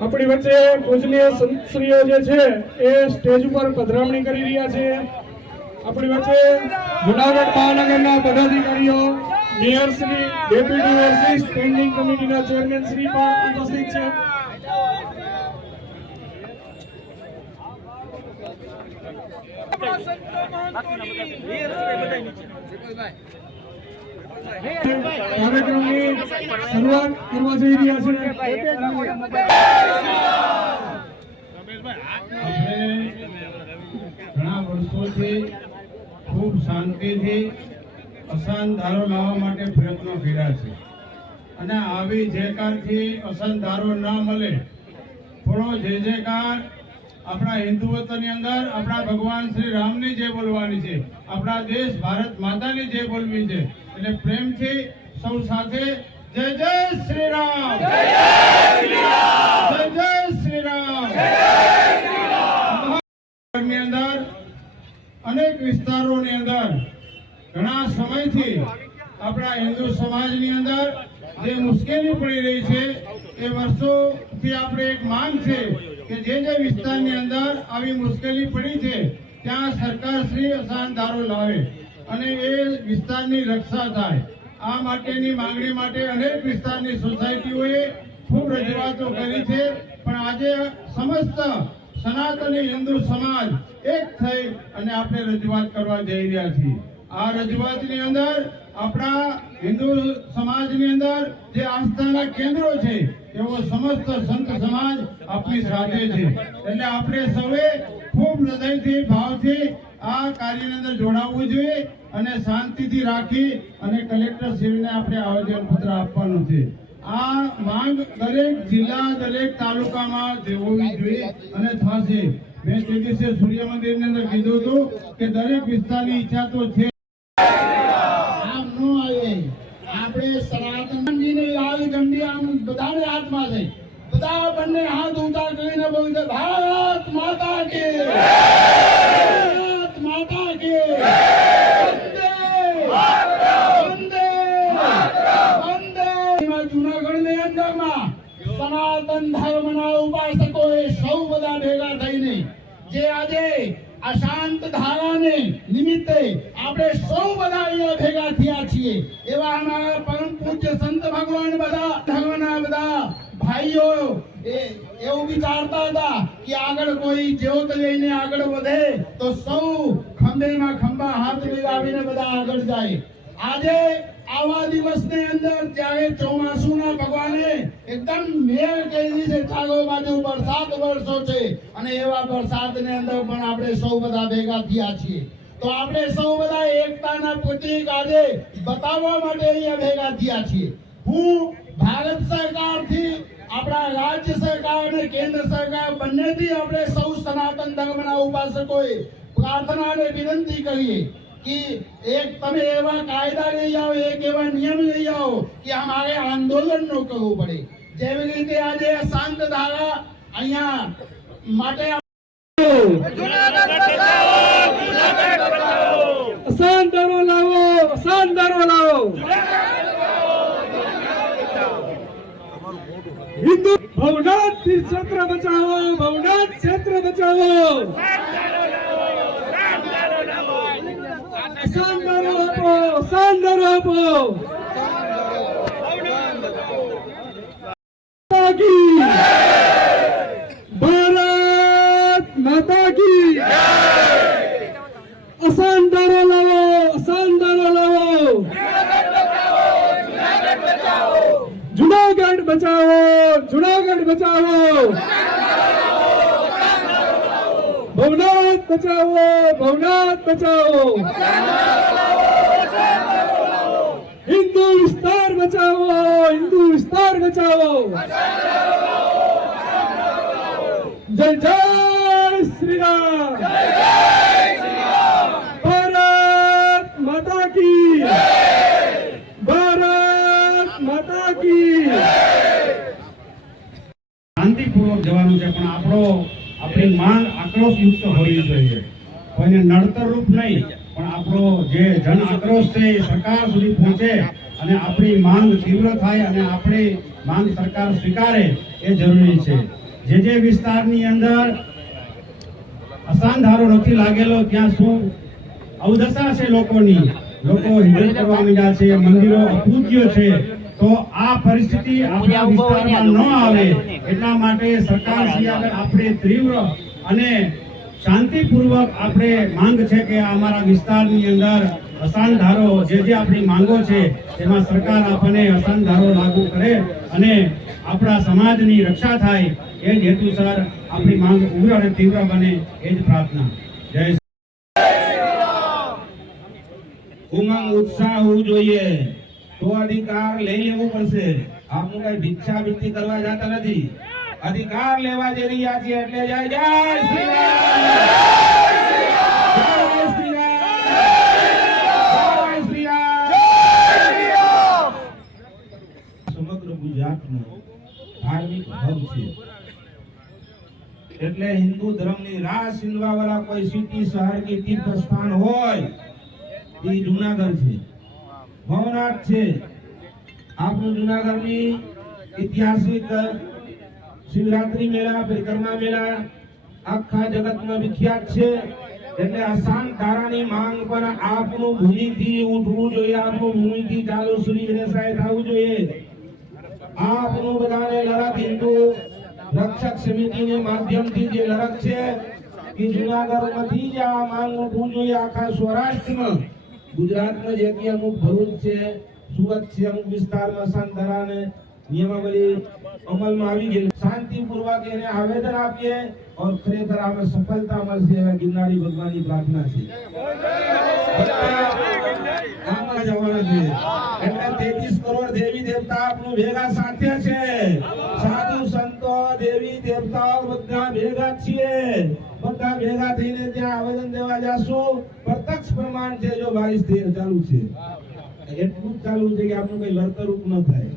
આપણી વચ્ચે પૂજનીય સંતશ્રીઓ જે છે એ સ્ટેજ ઉપર પધરામણી કરી રહ્યા છે। આપણી વચ્ચે જૂનાગઢ મહાનગરના પદાધિકારીઓ, mayor Shri, deputy mayor Shri, standing કમિટીના ચેરમેન શ્રી પણ ઉપસ્થિત છે। કાર્યક્રમની શરૂઆત કરવા જઈ રહ્યા છે। ઘણા વર્ષોથી ખૂબ શાંતિથી અશાંત ધારો લાવવા માટે પ્રયત્નો કર્યા છે અને આવી જેકારથી અશાંત ધારો ના મળે, થોડો જેકાર આપણા હિન્દુ વતનની અંદર આપણા ભગવાન શ્રી રામની જય બોલવાની છે, આપણા દેશ ભારત માતાની જય બોલવી છે। એટલે પ્રેમથી સૌ સાથે જય જય શ્રી રામ, જય જય શ્રી રામ, જય જય શ્રી રામ, જય જય શ્રી રામ। ની અંદર અનેક વિસ્તારોની અંદર ઘણા સમયથી આપણા હિન્દુ સમાજની અંદર જે મુશ્કેલી પડી રહી છે એ વર્ષોથી આપણે એક માંગ છે કે જે વિસ્તારની અંદર આવી મુશ્કેલી પડી છે ત્યાં સરકાર શ્રી અશાંત ધારો લાવે અને એ વિસ્તારની રક્ષા થાય। આ માટેની માંગણી માટે અનેક વિસ્તારની સોસાયટીઓએ ખૂબ રજૂઆતો કરી છે, પણ આજે સમસ્ત સનાતની હિન્દુ સમાજ એક થઈ અને આપણે રજૂઆત કરવા જઈ રહ્યા છીએ। આ રજૂઆતની અંદર આપણા હિન્દુ સમાજની અંદર જે આસ્થાના કેન્દ્રો છે એવો સમસ્ત સંત સમાજ આપણી સાથે છે। એટલે આપણે સૌએ ખૂબ હૃદયથી ભાવથી આ કાર્યની અંદર જોડાવવું જોઈએ અને શાંતિથી રાખી અને કલેક્ટર શ્રીને આપણે આવેદન પત્ર આપવાનું છે। આ માંગ દરેક જિલ્લા, દરેક તાલુકામાં હોવી જોઈએ અને થશે। મેં તે દિવસે સૂર્ય મંદિરની અંદર કીધું હતું કે દરેક વિસ્તારની ઈચ્છા તો છે। આપણે સનાતનજીની લાલ ઝંડી આમ બધાને હાથમાં છે, બધા બંને હાથ ઊંચા કરીને બોલશે ભારત માતા કી, ભારત માતા કી, વંદે વંદે વંદે। જૂનાગઢની અંદરમાં સનાતન ધર્મના ઉપાસકોએ સૌ બધા ભેગા થઈને જે આજે અશાંત ધારાને નિમિત્તે આપણે સૌ બધા અહીંયા ભેગા થયા છીએ, એવા અમારા પરમ પૂજ્ય સંત ભગવાન બધા ધર્મના બધા ભાઈઓ એવું વિચારતા હતા કે આગળ કોઈ જ્યોત લઈને આગળ વધે તો સૌ ખંભેમાં ખંભા હાથ મિલાવીને બધા આગળ જાય। આજે આવા દિવસની અંદર જ્યારે ચોમાસુના ભગવાને એકદમ મેળ કરી છે, ચાલો બાજુ વરસાદ વરસો છે અને એવા વરસાદની અંદર પણ આપણે સૌ બધા ભેગા થયા છીએ। તો આપણે સૌ બધા એકતાના પ્રતીક આજે બતાવવા માટે અહીંયા ભેગા થયા છીએ। હું ભારત સરકારથી, આપણા રાજ્ય સરકાર અને કેન્દ્ર સરકાર બંનેથી આપણે સૌ સનાતન ધર્મના ઉપાસકોએ પ્રાર્થના અને વિનંતી કરીએ कि एक तमे एवं कायदा लई आओ, एक एवं नियम लई आओ कि हमारे आंदोलन नो करવું પડે। જેવી રીતે આજે શાંત ધારા અહીંયા માટે અશાંત ધારો લાવો, અશાંત ધારો લાવો। હિન્દુ ભવનાથ ક્ષેત્ર બચાવો, ભવનાથ ક્ષેત્ર બચાવો। શાનદારો આપો, શાનદારો આપો। ભારત માતા કી શાનદારો લાવો, શાનદારો લાવો। જુનાગઢ બચાવો, જુનાગઢ બચાવો। ભવનાથ બચાવો, ભવનાથ બચાવો। हिंदू विस्तार बचाओ, हिंदू विस्तार बचाओ। जय जय श्री राम, जय जय જવાનું છે, પણ આપણી માંગ આક્રોશયુક્ત હોવી જોઈએ. કોઈને નડતરરૂપ નહીં, પણ આપણો જે જન આક્રોશ છે એ સરકાર સુધી પહોંચે અને આપણી માંગ તીવ્ર થાય અને આપણી માંગ સરકાર સ્વીકારે એ જરૂરી છે. જે વિસ્તારની અંદર અસાનધારો નથી લાગેલો ત્યાં શું અવદશા છે લોકોની, લોકો હિજરત કરવા માંડ્યા છે, મંદિરો અપૂજ્ય છે, તો આ પરિસ્થિતિ આપણા વિસ્તારમાં ન આવે એટલા માટે સરકાર શ્રી આગળ આપણે તીવ્ર અને શાંતિપૂર્વક આપણે માંગ છે કે અમારા વિસ્તારની અંદર અસાનધારો જે આપણી માંગો છે એમાં સરકાર આપણને અસાનધારો લાગુ કરે અને આપણા સમાજની રક્ષા થાય એ જ હેતુસર આપણી માંગ ઉગ્ર અને તીવ્ર બને એ જ પ્રાર્થના. જય ઉમંગ ઉત્સાહ હોવું જોઈએ, તો અધિકાર લઈ લેવું પડશે. આપનું કઈ ભિક્ષા ભિક્ષી કરવા જતા નથી, અધિકાર લેવા જઈ રહ્યા છીએ એટલે જય જય શ્રી રામ, જય શ્રી રામ, જય શ્રી રામ. સમગ્ર ગુજરાતનો ધાર્મિક હબ છે, એટલે હિન્દુ ધર્મની રાહ સિંધવા વાળા કોઈ સિટી શહેર કે તીર્થ સ્થાન હોય એ જુનાગઢ છે, ભવનાથ છે. આપણું જુનાગઢની ઐતિહાસિક શિવરાત્રી મેળા, પરિક્રમા મેળા આખા જગતમાં વિખ્યાત છે. એટલે અસાન ધારાની માંગ પર આપનું ભૂમિથી ઉઠવું જોઈએ, આપનું ભૂમિથી ચાલુ શ્રી ગણેશાય થવું જોઈએ. આપનું બધાને લડત હિન્દુ રક્ષક સમિતિના માધ્યમથી જે લડત છે કે જુનાગઢમાંથી જ આ માંગ ઉઠવું જોઈએ. આખા સૌરાષ્ટ્રમાં, ગુજરાતમાં જે કે અમુક ભરૂચ છે, સુરત છે, અમુક વિસ્તારમાં સંતરાને નિયમાવલી અમલમાં આવી ગઈ. શાંતિપૂર્વક એને આવેદન આપીએ और ખરેખર આપણે સફળતા મળશે એવા ગિરનારી ભગવાનની પ્રાર્થના છે. આમાં જવાના છે એટલે 33 કરોડ દેવી દેવતા આપણું ભેગા સાથે છે, સાધુ સંતો દેવી દેવતાઓ બધા ભેગા છીએ. બધા ભેગા થઈને ત્યાં આવેદન દેવા જાશું. પ્રત્યક્ષ પ્રમાણ છે જો બારિશ ચાલુ છે, એટલું જ ચાલુ છે કે આપણું કઈ લડતરૂપ ન થાય.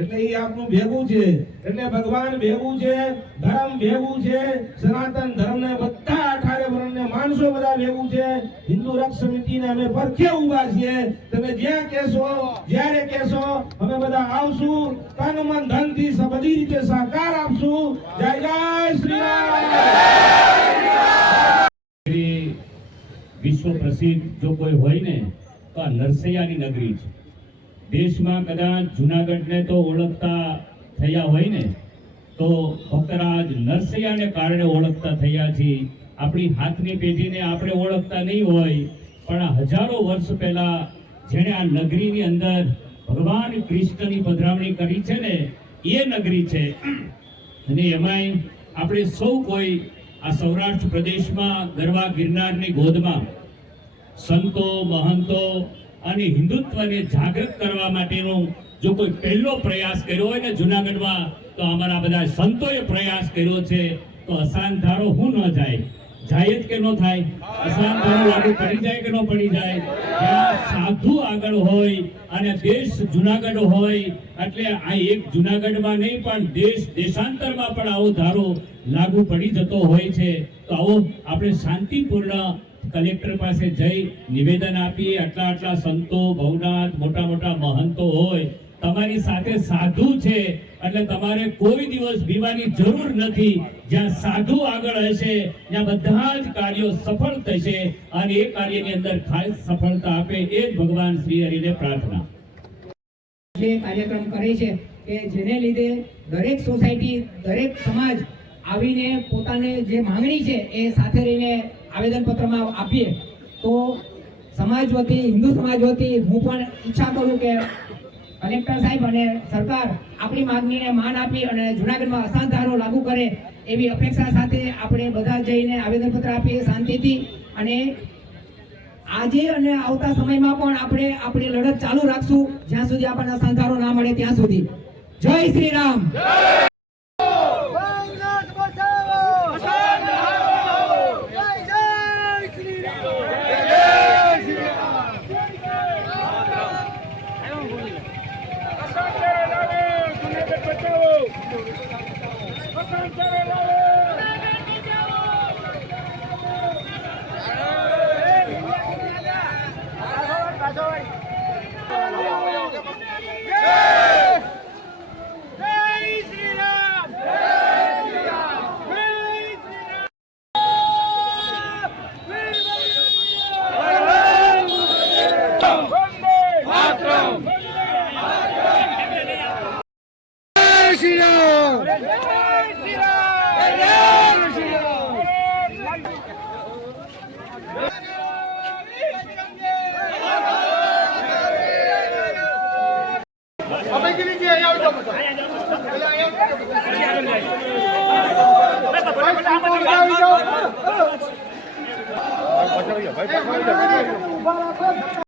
એટલે એ આપણું ભેગું છે, એટલે ભગવાન ભેગું છે, ધર્મ ભેગું છે, સનાતન ધર્મને બધા 18 વર્ણને માણસો બધા ભેગું છે. હિન્દુ રક્ષ સમિતિને અમે પરખે ઉભા છીએ. તમે જ્યાં કહેશો, જ્યારે કહેશો અમે બધા આવશું, તન મન ધન થી બધી રીતે સહકાર આપશું. જય જય શ્રી રામ. વિશ્વ પ્રસિદ્ધ જો કોઈ હોય ને તો આ નરસૈયાની નગરી છે. દેશમાં કદાચ જુનાગઢને તો ઓળખતા થયા હોય ને તો ભક્તરાજ નરસૈયાને કારણે ઓળખતા થયા છે. આપણી હાથની પેઢીને આપણે ઓળખતા નહીં હોય, પણ હજારો વર્ષ પહેલા જેણે આ નગરીની અંદર ભગવાન કૃષ્ણની પધરામણી કરી છે ને એ નગરી છે. અને એમાંય આપણે સૌ કોઈ આ સૌરાષ્ટ્ર પ્રદેશમાં ગરવા ગિરનારની ગોદમાં સંતો, મહંતો અને હિન્દુત્વને જાગૃત કરવા માટેનો જો કોઈ પહેલો પ્રયાસ કર્યો હોય ને જુનાગઢમાં તો અમારા બધા સંતોએ પ્રયાસ કર્યો છે. તો અસાનધારો હું ન જાય, જાય જ કે ન થાય? અસાનધારો લાગુ પડી જાય કે ન પડી જાય? જ્યાં સાધુ આગળ હોય અને દેશ જુનાગઢ હોય, એટલે આ એક જુનાગઢમાં નહીં પણ દેશાંતરમાં પણ આવો ધારો લાગુ પડી જતો હોય છે. તો આવો આપણે શાંતિપૂર્ણ કલેક્ટર પાસે જઈ નિવેદન આપીએ. આટલા સંતો, ભવનાથ, મોટા મહંતો હોય, તમારી સાથે સાધુ છે, એટલે તમારે કોઈ દિવસ બીવાની જરૂર નથી. જ્યાં સાધુ આગળ હશે ત્યાં બધા જ કાર્યો સફળ થશે અને એ કાર્યની અંદર ખાસ સફળતા આપે એ જ ભગવાન શ્રી હરિને પ્રાર્થના. જે કાર્યક્રમ કરે છે કે જેને લીધે દરેક સોસાયટી, દરેક સમાજ આવીને પોતાને જે માંગણી છે એ સાથે રહીને આવેદનપત્રમાં આપીએ. તો સમાજ વતી, હિન્દુ સમાજ વતી હું પણ ઈચ્છા કરું કે કલેક્ટર સાહેબ અને સરકાર આપણી માંગણીને માન આપી અને જુનાગઢમાં અસાનધારો લાગુ કરે એવી અપેક્ષા સાથે આપણે બધા જઈને આવેદનપત્ર આપીએ શાંતિથી. અને આજે અને આવતા સમયમાં પણ આપણે આપણી લડત ચાલુ રાખશું જ્યાં સુધી આપણને અસાનધારો ના મળે ત્યાં સુધી. જય શ્રી રામ. બચાવો. ભાઈ